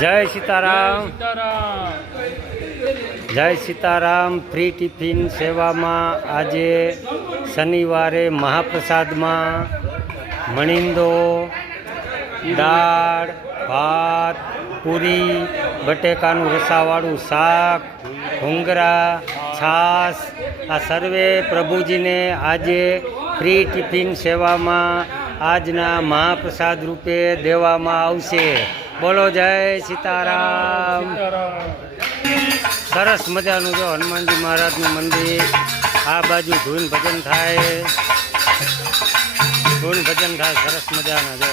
જય સીતારામ, જય Sitaram. Free tiffin સેવામાં આજે શનિવારે મહાપ્રસાદમાં મણિંદો, દાળ, ભાત, પૂરી, બટેકાનું રસાવાળું શાક, ભૂંગરા, છાશ આ સર્વે પ્રભુજીને આજે ફ્રી ટિફિન સેવામાં આજના મહાપ્રસાદ રૂપે દેવામાં આવશે। બોલો જય સીતારામ। સરસ મજાનું જો હનુમાનજી મહારાજનું મંદિર, આ બાજુ ધૂન ભજન થાય, સરસ મજાના જો।